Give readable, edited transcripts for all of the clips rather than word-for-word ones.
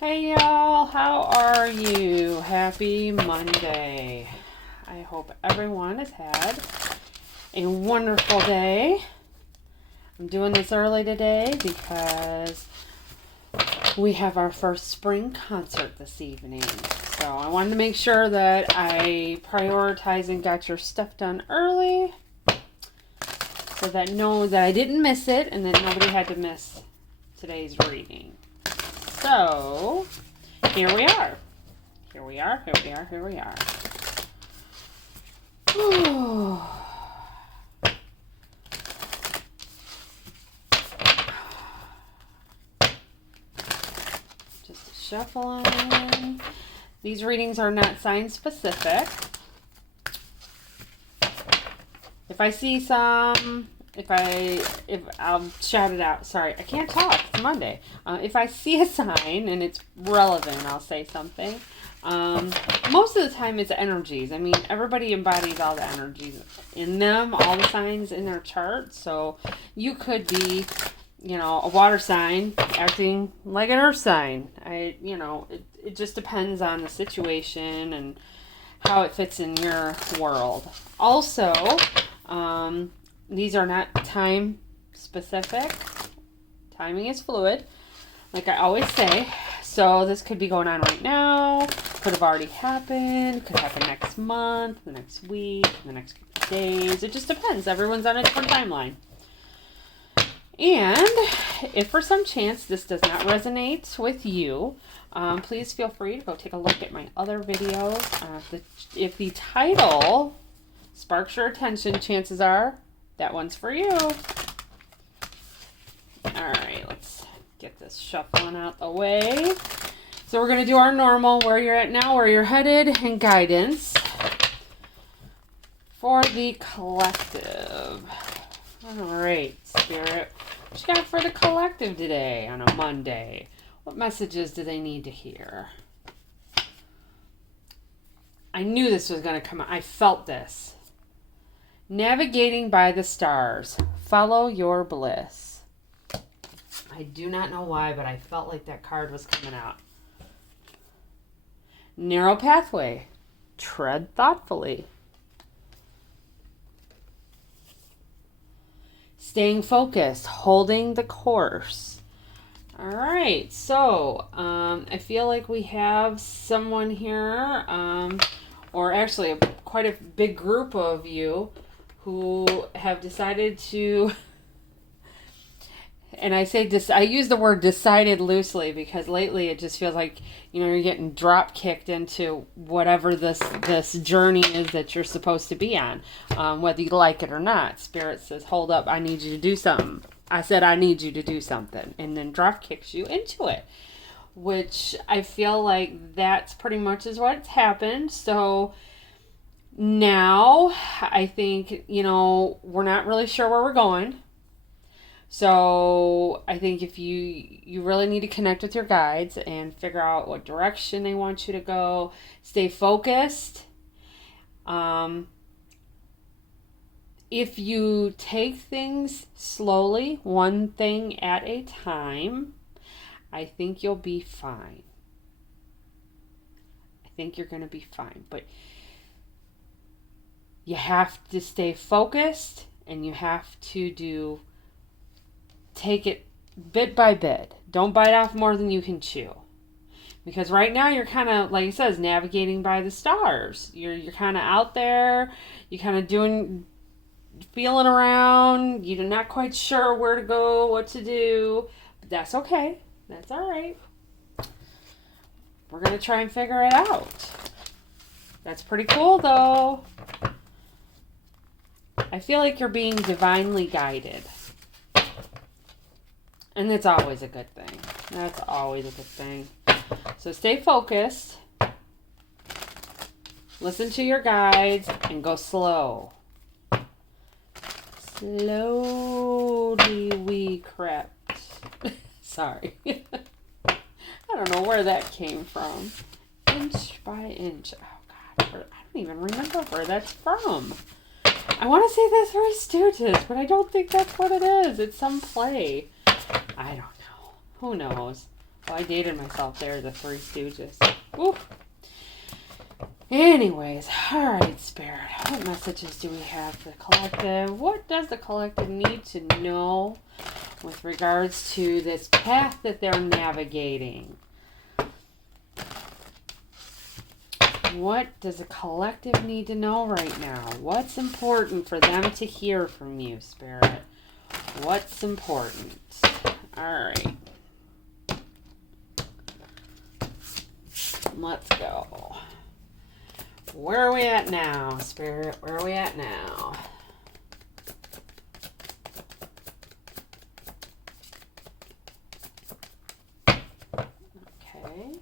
Hey y'all, how are you? Happy Monday. I hope everyone has had a wonderful day. I'm doing this early today because we have our first spring concert this evening. So I wanted to make sure that I prioritize and got your stuff done early so that I didn't miss it and that nobody had to miss today's reading. So, here we are. Here we are. Just shuffling. These readings are not sign specific. If I see some, I'll shout it out. Sorry, I can't talk. It's Monday. If I see a sign and it's relevant, I'll say something. Most of the time it's energies. I mean, everybody embodies all the energies in them, all the signs in their chart. So you could be, a water sign acting like an earth sign. It just depends on the situation and how it fits in your world. Also, these are not time specific. Timing is fluid, like I always say. So this could be going on right now, could have already happened, could happen next month, the next week, the next few days. It just depends. Everyone's on a different timeline. And if for some chance this does not resonate with you, please feel free to go take a look at my other videos. If the title sparks your attention, chances are that one's for you. Alright, let's get this shuffling out the way. So we're going to do our normal, where you're at now, where you're headed, and guidance for the collective. Alright, Spirit. What you got for the collective today on a Monday? What messages do they need to hear? I knew this was going to come out. I felt this. Navigating by the stars. Follow your bliss. I do not know why, but I felt like that card was coming out. Narrow pathway. Tread thoughtfully. Staying focused. Holding the course. All right. So, I feel like we have someone here, or actually quite a big group of you who have decided to, and I use the word decided loosely because lately it just feels like, you're getting drop kicked into whatever this journey is that you're supposed to be on, whether you like it or not. Spirit says, hold up, I need you to do something. I said, I need you to do something, and then drop kicks you into it, which I feel like that's pretty much is what's happened. So now, I think, we're not really sure where we're going. So I think if you really need to connect with your guides and figure out what direction they want you to go, stay focused. If you take things slowly, one thing at a time, I think you'll be fine. I think you're going to be fine. But you have to stay focused, and you have to take it bit by bit. Don't bite off more than you can chew. Because right now you're kind of, like it says, navigating by the stars. You're kind of out there. You're kind of feeling around. You're not quite sure where to go, what to do. But that's okay. That's all right. We're going to try and figure it out. That's pretty cool, though. I feel like you're being divinely guided. And that's always a good thing. That's always a good thing. So stay focused. Listen to your guides and go slow. Slowly we crept. Sorry. I don't know where that came from. Inch by inch. Oh, God. I don't even remember where that's from. I want to say the Three Stooges, but I don't think that's what it is. It's some play. I don't know. Who knows? Oh, I dated myself there, the Three Stooges. Ooh. Anyways, all right, Spirit. What messages do we have for the collective? What does the collective need to know with regards to this path that they're navigating? What does the collective need to know right now? What's important for them to hear from you, Spirit? What's important? All right. Let's go. Where are we at now, Spirit? Where are we at now? Okay.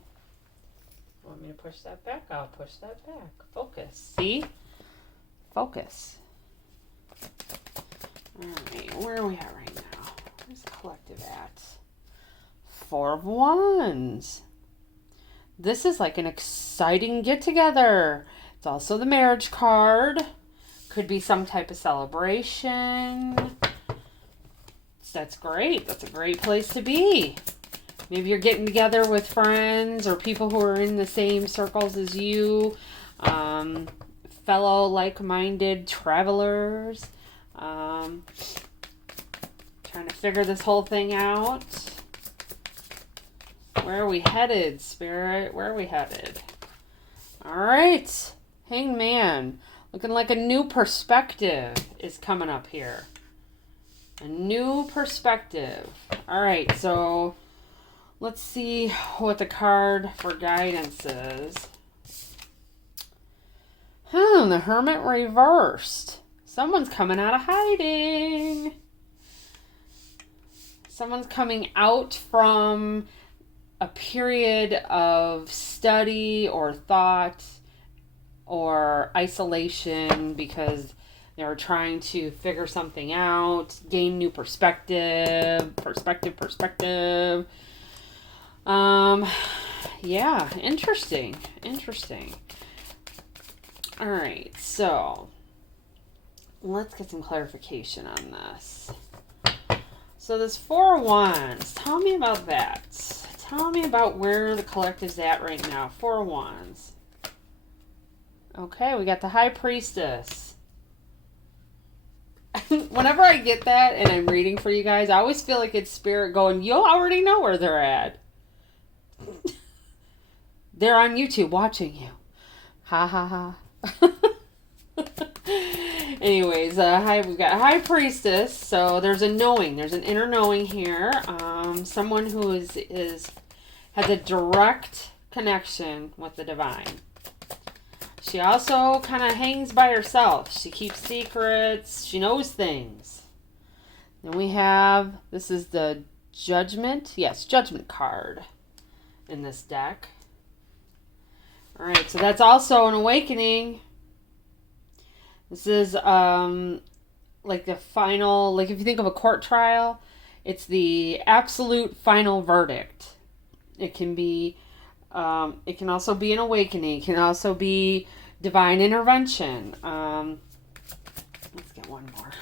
Want me to push that back? I'll push that back. Focus. See? Focus. Alright, where are we at right now? Where's the collective at? Four of Wands. This is like an exciting get-together. It's also the marriage card. Could be some type of celebration. That's great. That's a great place to be. Maybe you're getting together with friends or people who are in the same circles as you. Fellow like-minded travelers. Trying to figure this whole thing out. Where are we headed, Spirit? Where are we headed? All right. Hangman. Looking like a new perspective is coming up here. A new perspective. All right. So let's see what the card for guidance is. The Hermit Reversed. Someone's coming out of hiding. Someone's coming out from a period of study or thought or isolation because they're trying to figure something out, gain new perspective. Yeah, interesting. All right, so let's get some clarification on this. So this Four of Wands, tell me about that. Tell me about where the collective's at right now. Four of Wands. Okay, we got the High Priestess. Whenever I get that and I'm reading for you guys, I always feel like it's Spirit going, you already know where they're at. They're on YouTube watching you. Ha ha ha. Anyways, we've got High Priestess. So there's a knowing. There's an inner knowing here. Someone who has a direct connection with the divine. She also kind of hangs by herself. She keeps secrets. She knows things. Then we have, this is the Judgment. Yes, Judgment card in this deck. All right, so that's also an awakening. This is like the final, like if you think of a court trial, it's the absolute final verdict. It can be, it can also be an awakening. It can also be divine intervention. Let's get one more.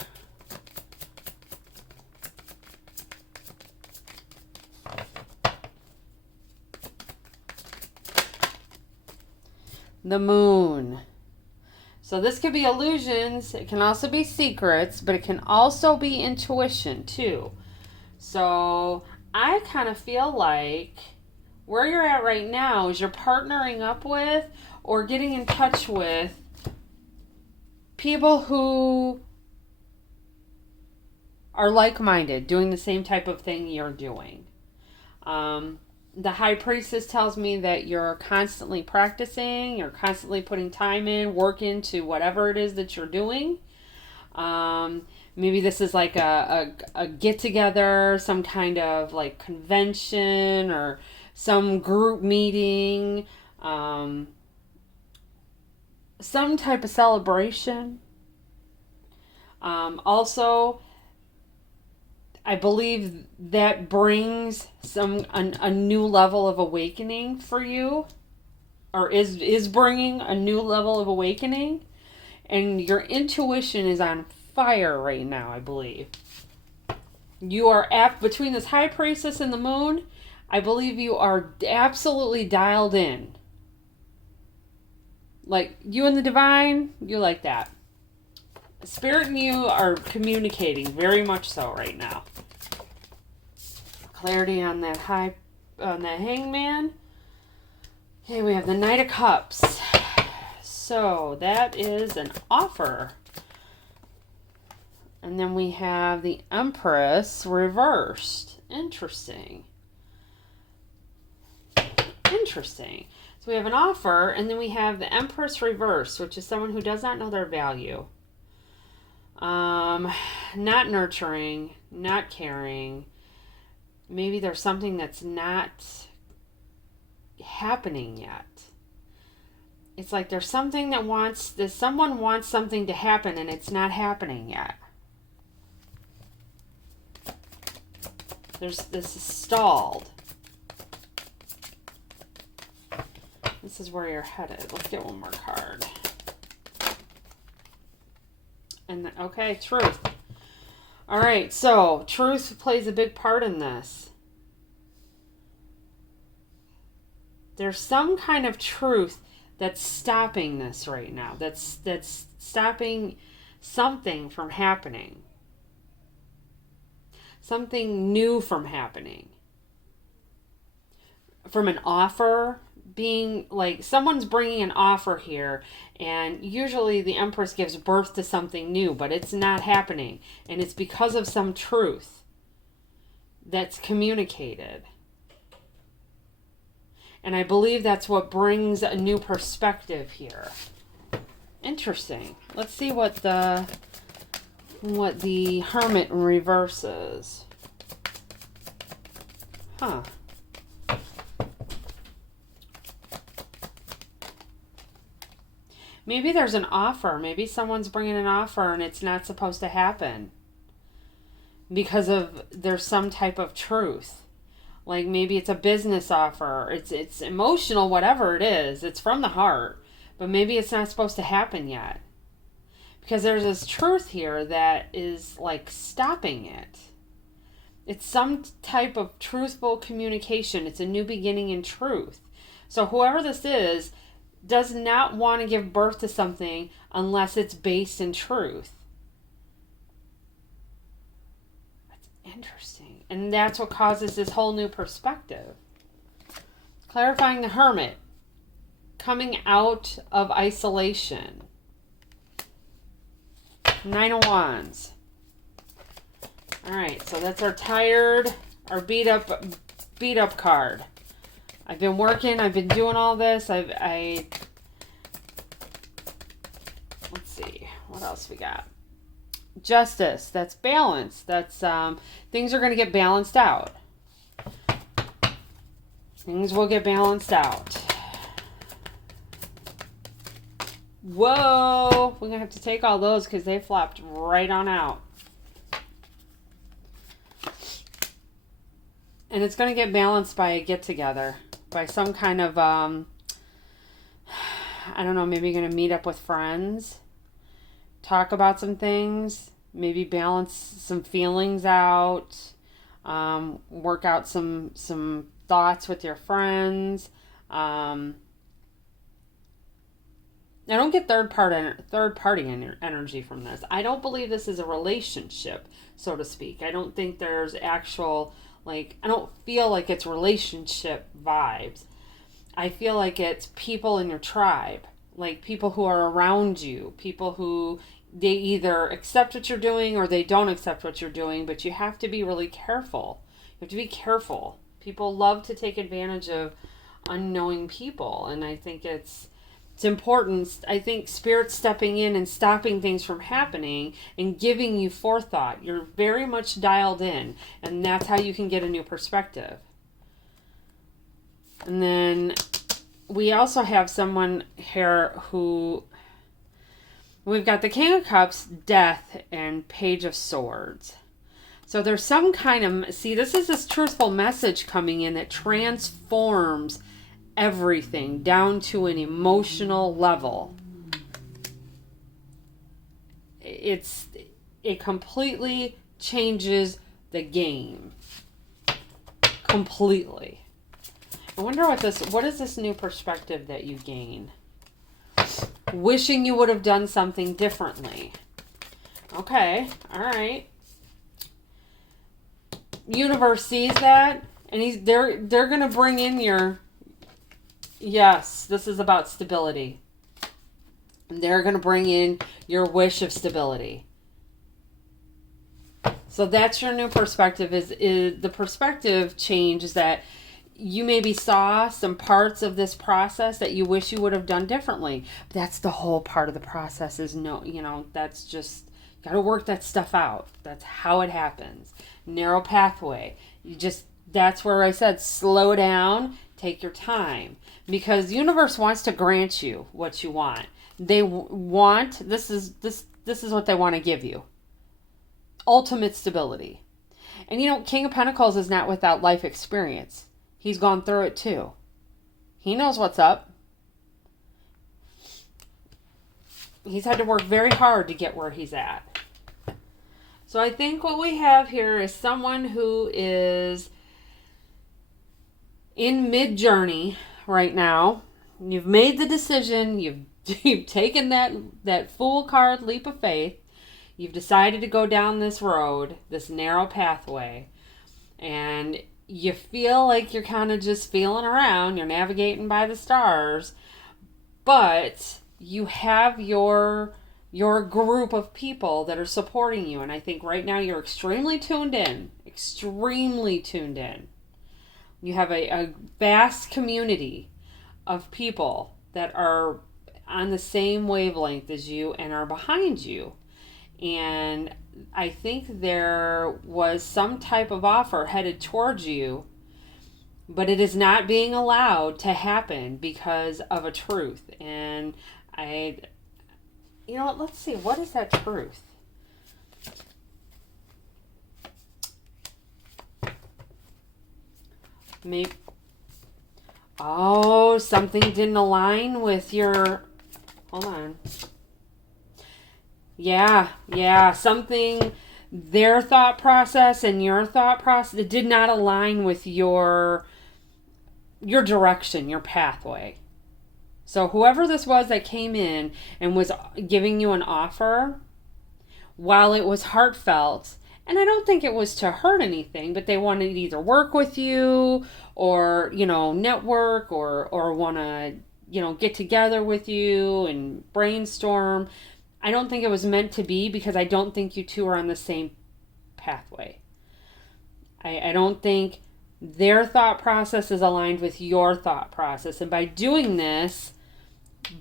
The Moon. So this could be illusions. It can also be secrets, but it can also be intuition too. So I kind of feel like where you're at right now is you're partnering up with or getting in touch with people who are like-minded, doing the same type of thing you're doing. The High Priestess tells me that you're constantly practicing, you're constantly putting time in, work into whatever it is that you're doing. Maybe this is like a get-together, some kind of like convention or some group meeting, some type of celebration. Also, I believe that brings a new level of awakening for you, or is bringing a new level of awakening, and your intuition is on fire right now. I believe you are between this High Priestess and the Moon. I believe you are absolutely dialed in. Like, you and the divine, you like that. Spirit and you are communicating very much so right now. Clarity on that hangman. Okay, we have the Knight of Cups. So that is an offer. And then we have the Empress Reversed. Interesting. Interesting. So we have an offer, and then we have the Empress Reversed, which is someone who does not know their value. Not nurturing, not caring. Maybe there's something that's not happening yet. It's like there's something someone wants something to happen and it's not happening yet. This is stalled. This is where you're headed. Let's get one more card. And okay, truth. All right, so truth plays a big part in this. There's some kind of truth that's stopping this right now. That's stopping something from happening. Something new from happening. From an offer being, like, someone's bringing an offer here, and usually the Empress gives birth to something new, but it's not happening, and it's because of some truth that's communicated. And I believe that's what brings a new perspective here. Interesting. Let's see what the Hermit in reverse is. Huh. Maybe there's an offer. Maybe someone's bringing an offer and it's not supposed to happen because there's some type of truth. Like maybe it's a business offer. It's emotional, whatever it is. It's from the heart. But maybe it's not supposed to happen yet. Because there's this truth here that is like stopping it. It's some type of truthful communication. It's a new beginning in truth. So whoever this is does not want to give birth to something unless it's based in truth. That's interesting. And that's what causes this whole new perspective. Clarifying the Hermit. Coming out of isolation. 9 of Wands. Alright, so that's our tired, our beat up card. I've been working, I've been doing all this. Let's see, what else we got? Justice, that's balance. That's things are going to get balanced out. Things will get balanced out. Whoa, we're going to have to take all those because they flopped right on out. And it's going to get balanced by a get-together. By some kind of, I don't know, maybe you're going to meet up with friends. Talk about some things. Maybe balance some feelings out. Work out some thoughts with your friends. I don't get third party energy from this. I don't believe this is a relationship, so to speak. I don't think there's actual, I don't feel like it's relationship vibes. I feel like it's people in your tribe, like people who are around you, people who they either accept what you're doing or they don't accept what you're doing, but you have to be really careful. You have to be careful. People love to take advantage of unknowing people, and I think it's important. I think Spirit's stepping in and stopping things from happening and giving you forethought. You're very much dialed in, and that's how you can get a new perspective. And then we also have someone here who we've got the King of Cups, Death, and Page of Swords. So there's some kind of, this is this truthful message coming in that transforms everything down to an emotional level. It completely changes the game. Completely. I wonder what is this new perspective that you gain? Wishing you would have done something differently. Okay, all right. Universe sees that, and they're gonna bring in your, yes, this is about stability. They're gonna bring in your wish of stability. So that's your new perspective. Is the perspective change is that you maybe saw some parts of this process that you wish you would have done differently. That's the whole part of the process is that's just, got to work that stuff out. That's how it happens. Narrow pathway. That's where I said slow down, take your time. Because the universe wants to grant you what you want. They want, this is what they want to give you. Ultimate stability. And King of Pentacles is not without life experience. He's gone through it too. He knows what's up. He's had to work very hard to get where he's at. So I think what we have here is someone who is in mid-journey right now. You've made the decision. You've taken that Fool card leap of faith. You've decided to go down this road, this narrow pathway. And you feel like you're kind of just feeling around. You're navigating by the stars. But you have your group of people that are supporting you. And I think right now you're extremely tuned in. Extremely tuned in. You have a vast community of people that are on the same wavelength as you and are behind you. And I think there was some type of offer headed towards you, but it is not being allowed to happen because of a truth. And let's see, what is that truth? Maybe, something didn't align with your, hold on. Yeah, something, their thought process and your thought process, it did not align with your direction, your pathway. So whoever this was that came in and was giving you an offer, while it was heartfelt, and I don't think it was to hurt anything, but they wanted to either work with you or, network or want to, get together with you and brainstorm. I don't think it was meant to be because I don't think you two are on the same pathway. I don't think their thought process is aligned with your thought process. And by doing this,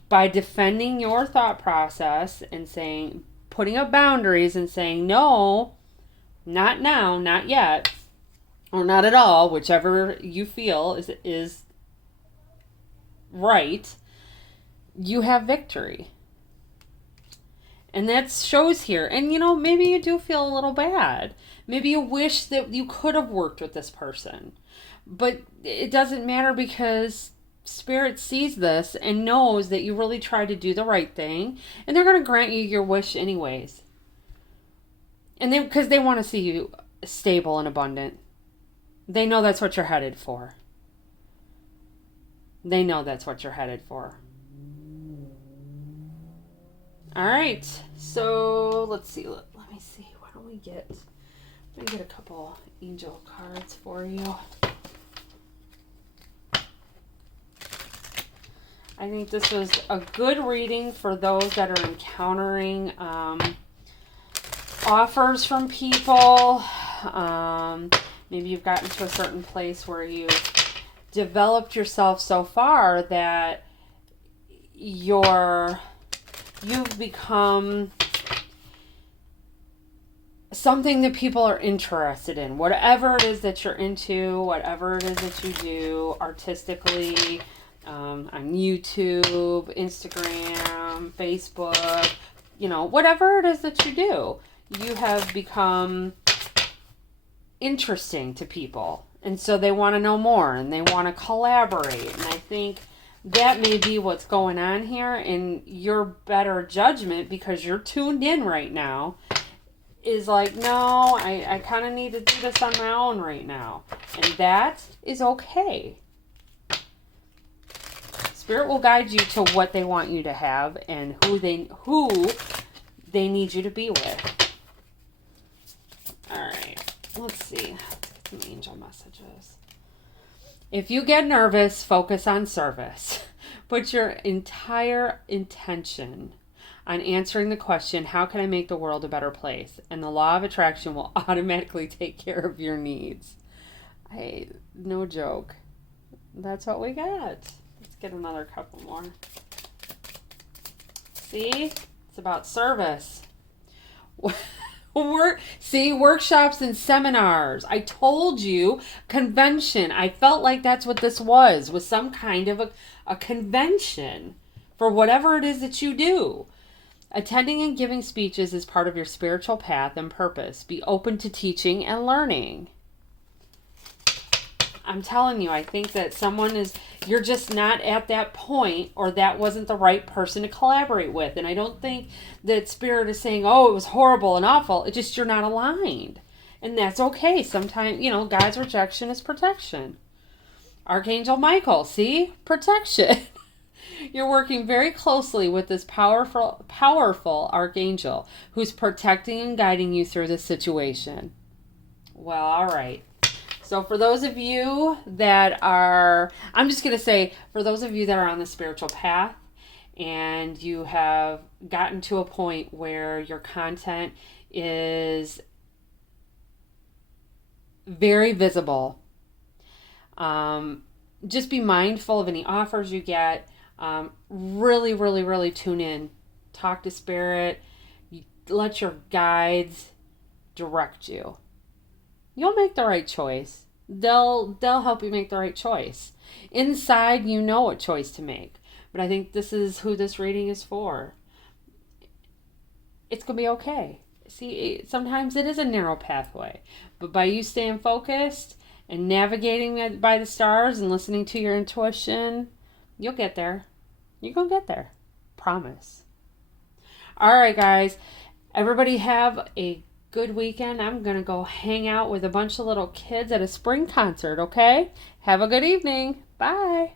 by defending your thought process and putting up boundaries and saying, no, not now, not yet, or not at all, whichever you feel is right, you have victory. And that shows here. And, maybe you do feel a little bad. Maybe you wish that you could have worked with this person. But it doesn't matter because Spirit sees this and knows that you really tried to do the right thing. And they're going to grant you your wish anyways. And because they want to see you stable and abundant. They know that's what you're headed for. They know that's what you're headed for. All right, so let's see. Let me see. Why don't we get? Let me get a couple angel cards for you. I think this was a good reading for those that are encountering offers from people. Maybe you've gotten to a certain place where you've developed yourself so far that you've become something that people are interested in. Whatever it is that you're into, whatever it is that you do artistically, on YouTube, Instagram, Facebook, whatever it is that you do, you have become interesting to people. And so they want to know more and they want to collaborate. And I think that may be what's going on here, and your better judgment, because you're tuned in right now, is like, no, I kind of need to do this on my own right now. And that is okay. Spirit will guide you to what they want you to have and who they need you to be with. All right, let's see. Let's get some angel messages. If you get nervous, focus on service. Put your entire intention on answering the question, how can I make the world a better place? And the law of attraction will automatically take care of your needs. No joke. That's what we got. Let's get another couple more. See? It's about service. Workshops and seminars. I told you, convention. I felt like that's what this was some kind of a convention for whatever it is that you do. Attending and giving speeches is part of your spiritual path and purpose. Be open to teaching and learning. I'm telling you, I think that you're just not at that point, or that wasn't the right person to collaborate with. And I don't think that Spirit is saying, oh, it was horrible and awful. It's just you're not aligned. And that's okay. Sometimes, God's rejection is protection. Archangel Michael, see? Protection. You're working very closely with this powerful archangel who's protecting and guiding you through this situation. Well, all right. So for those of you that are, I'm just going to say, for those of you that are on the spiritual path and you have gotten to a point where your content is very visible, just be mindful of any offers you get. Really, really, really tune in. Talk to Spirit. Let your guides direct you. You'll make the right choice. They'll help you make the right choice. Inside, you know what choice to make. But I think this is who this reading is for. It's going to be okay. See, sometimes it is a narrow pathway. But by you staying focused and navigating by the stars and listening to your intuition, you'll get there. You're going to get there. Promise. All right, guys. Everybody have a good weekend. I'm going to go hang out with a bunch of little kids at a spring concert, okay? Have a good evening. Bye.